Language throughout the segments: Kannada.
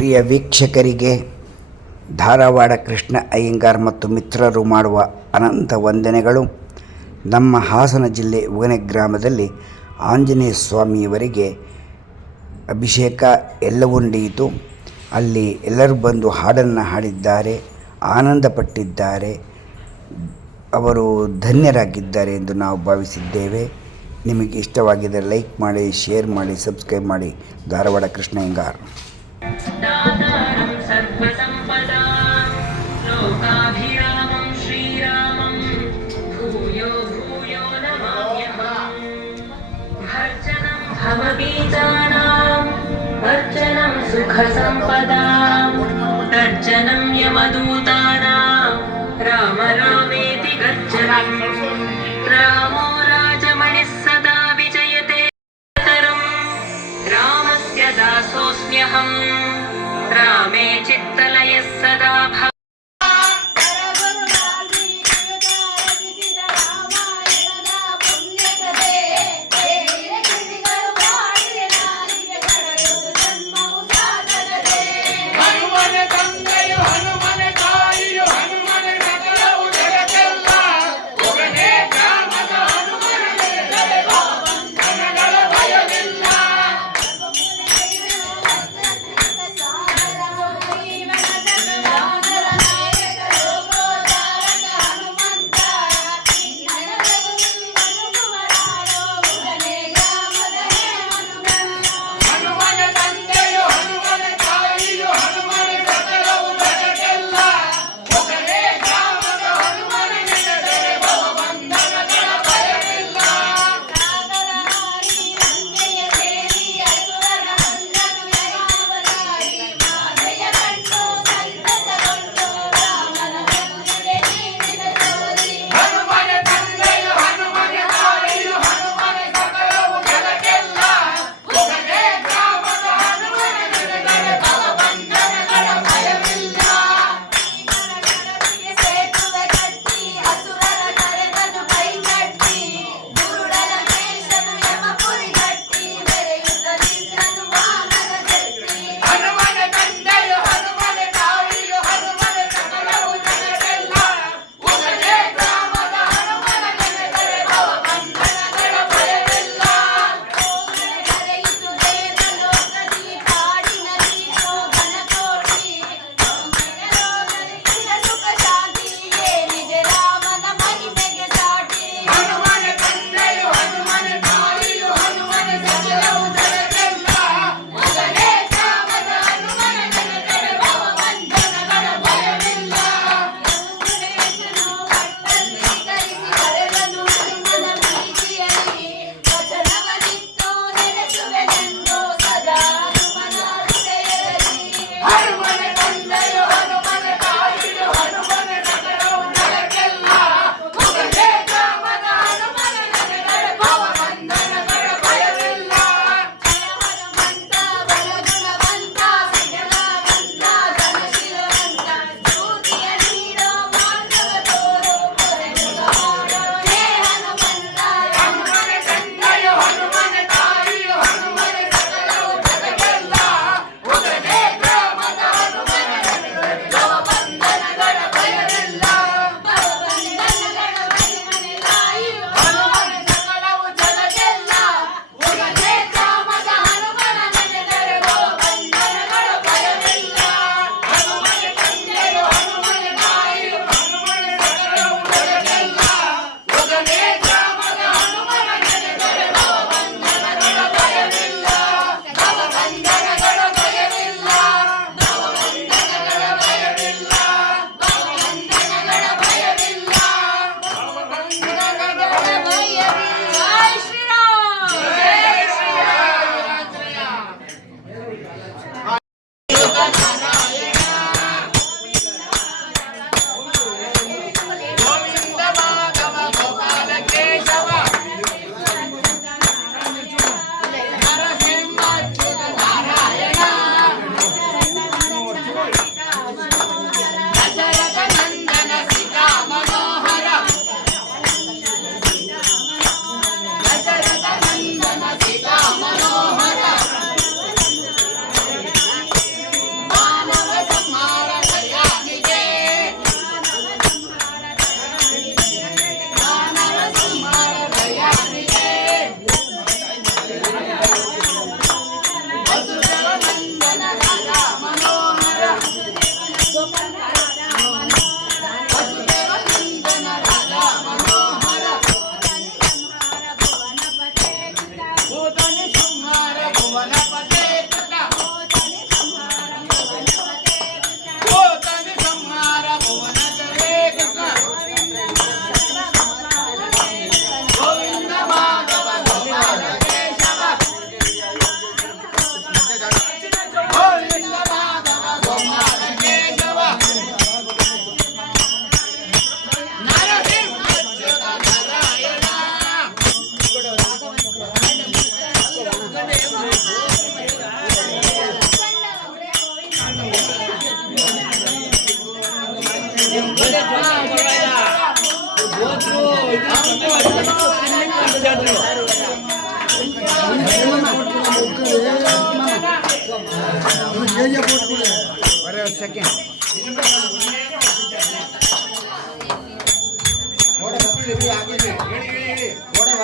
ಪ್ರಿಯ ವೀಕ್ಷಕರಿಗೆ ಧಾರವಾಡ ಕೃಷ್ಣ ಅಯ್ಯಂಗಾರ್ ಮತ್ತು ಮಿತ್ರರು ಮಾಡುವ ಅನಂತ ವಂದನೆಗಳು. ನಮ್ಮ ಹಾಸನ ಜಿಲ್ಲೆ ಉಗನೆ ಗ್ರಾಮದಲ್ಲಿ ಆಂಜನೇಯ ಸ್ವಾಮಿಯವರಿಗೆ ಅಭಿಷೇಕ ಎಲ್ಲವೂ ನಡೆಯಿತು. ಅಲ್ಲಿ ಎಲ್ಲರೂ ಬಂದು ಹಾಡನ್ನು ಹಾಡಿದ್ದಾರೆ, ಆನಂದಪಟ್ಟಿದ್ದಾರೆ. ಅವರು ಧನ್ಯರಾಗಿದ್ದಾರೆ ಎಂದು ನಾವು ಭಾವಿಸಿದ್ದೇವೆ. ನಿಮಗೆ ಇಷ್ಟವಾಗಿದ್ದರೆ ಲೈಕ್ ಮಾಡಿ, ಶೇರ್ ಮಾಡಿ, ಸಬ್ಸ್ಕ್ರೈಬ್ ಮಾಡಿ. ಧಾರವಾಡ ಕೃಷ್ಣ ಅಯ್ಯಂಗಾರ್. राम रामेति गर्जनम् रामो राजमणिः सदा विजयते तरम् रामस्य दासोऽस्म्यहम् रामे चित्तलयः सदा भव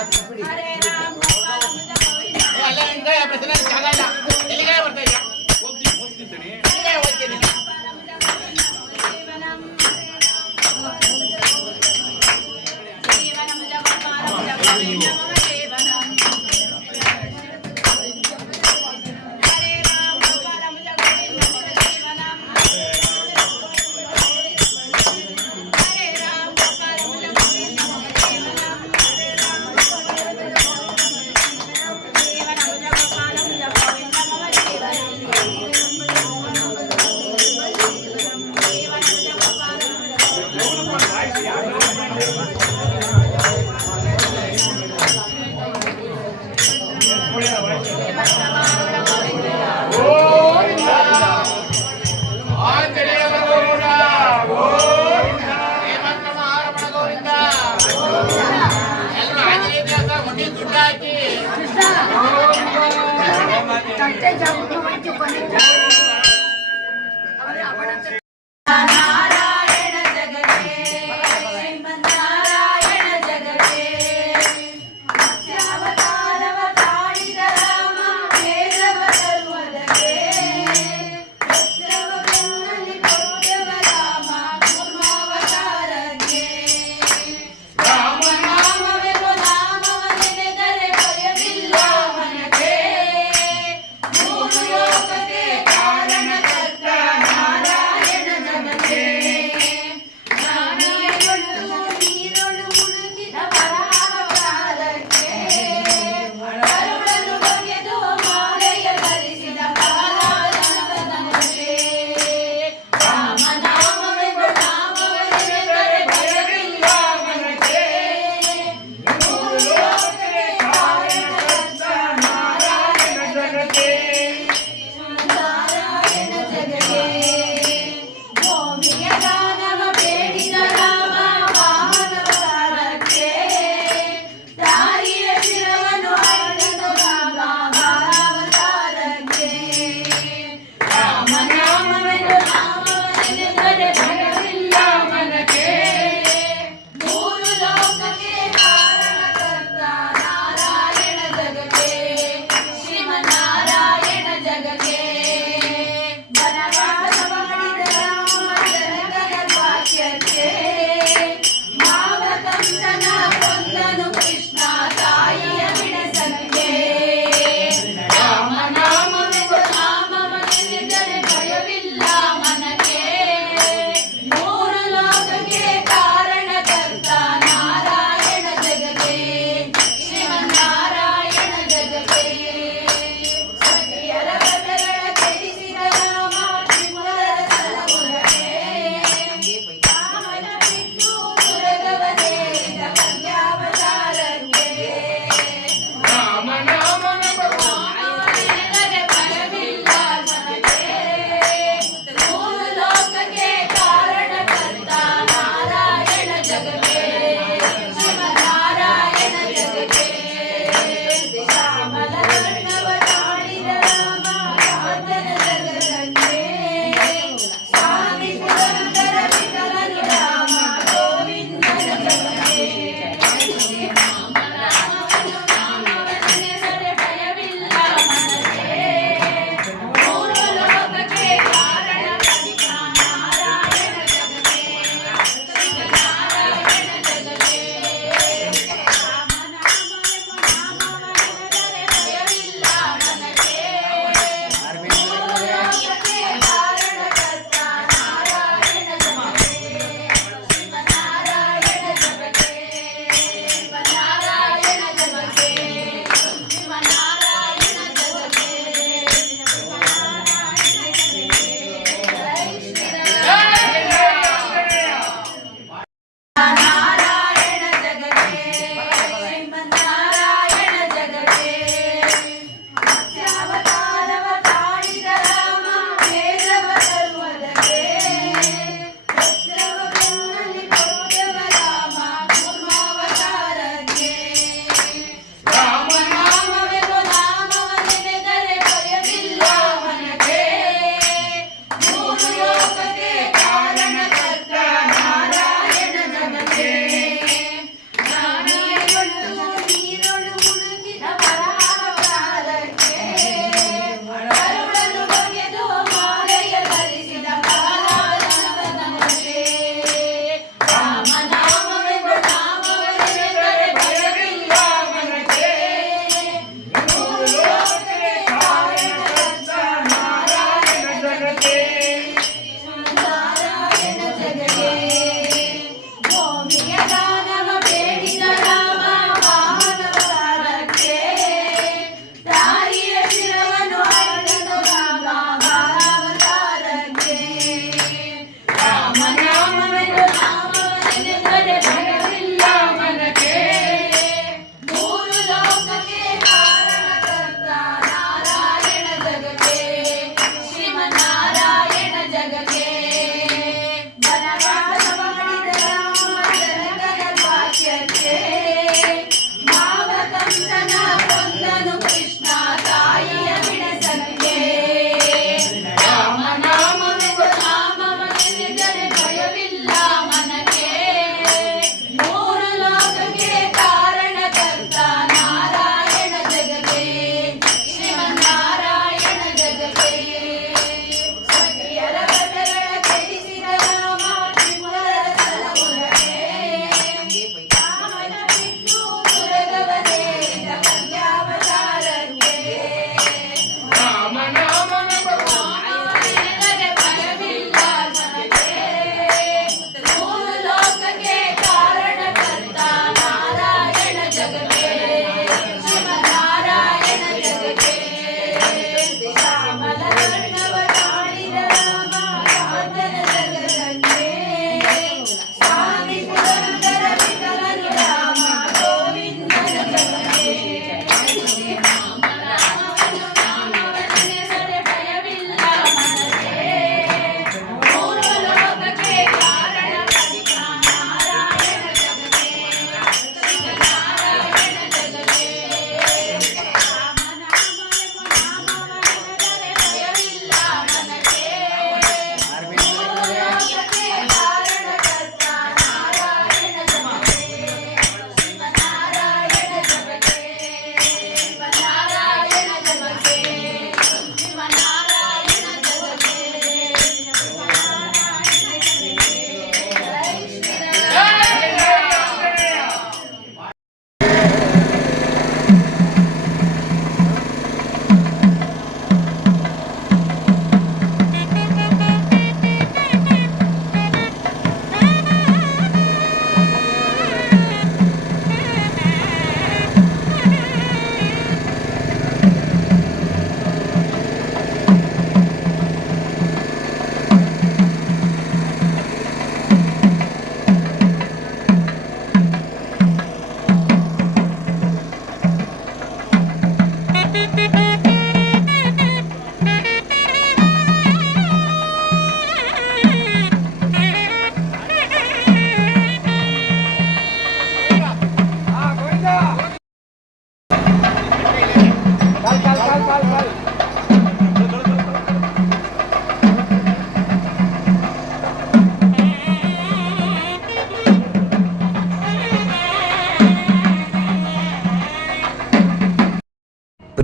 ಹಾಕಿ ಬಿಡಿ 再加五十分就换你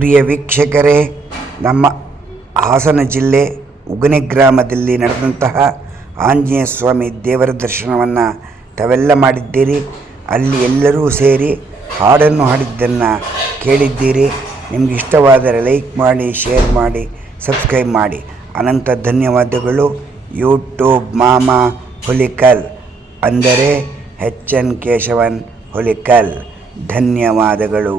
ಪ್ರಿಯ ವೀಕ್ಷಕರೇ, ನಮ್ಮ ಹಾಸನ ಜಿಲ್ಲೆ ಉಗನೆ ಗ್ರಾಮದಲ್ಲಿ ನಡೆದಂತಹ ಆಂಜನೇಯ ಸ್ವಾಮಿ ದೇವರ ದರ್ಶನವನ್ನು ತಾವೆಲ್ಲ ಮಾಡಿದ್ದೀರಿ. ಅಲ್ಲಿ ಎಲ್ಲರೂ ಸೇರಿ ಹಾಡನ್ನು ಹಾಡಿದ್ದನ್ನು ಕೇಳಿದ್ದೀರಿ. ನಿಮ್ಗೆ ಇಷ್ಟವಾದರೆ ಲೈಕ್ ಮಾಡಿ, ಶೇರ್ ಮಾಡಿ, ಸಬ್ಸ್ಕ್ರೈಬ್ ಮಾಡಿ. ಅನಂತ ಧನ್ಯವಾದಗಳು. ಯೂಟ್ಯೂಬ್ ಮಾಮಾ ಹುಲಿಕಲ್ ಅಂದರೆ ಎಚ್ ಎನ್ ಕೇಶವನ್ ಹುಲಿಕಲ್. ಧನ್ಯವಾದಗಳು.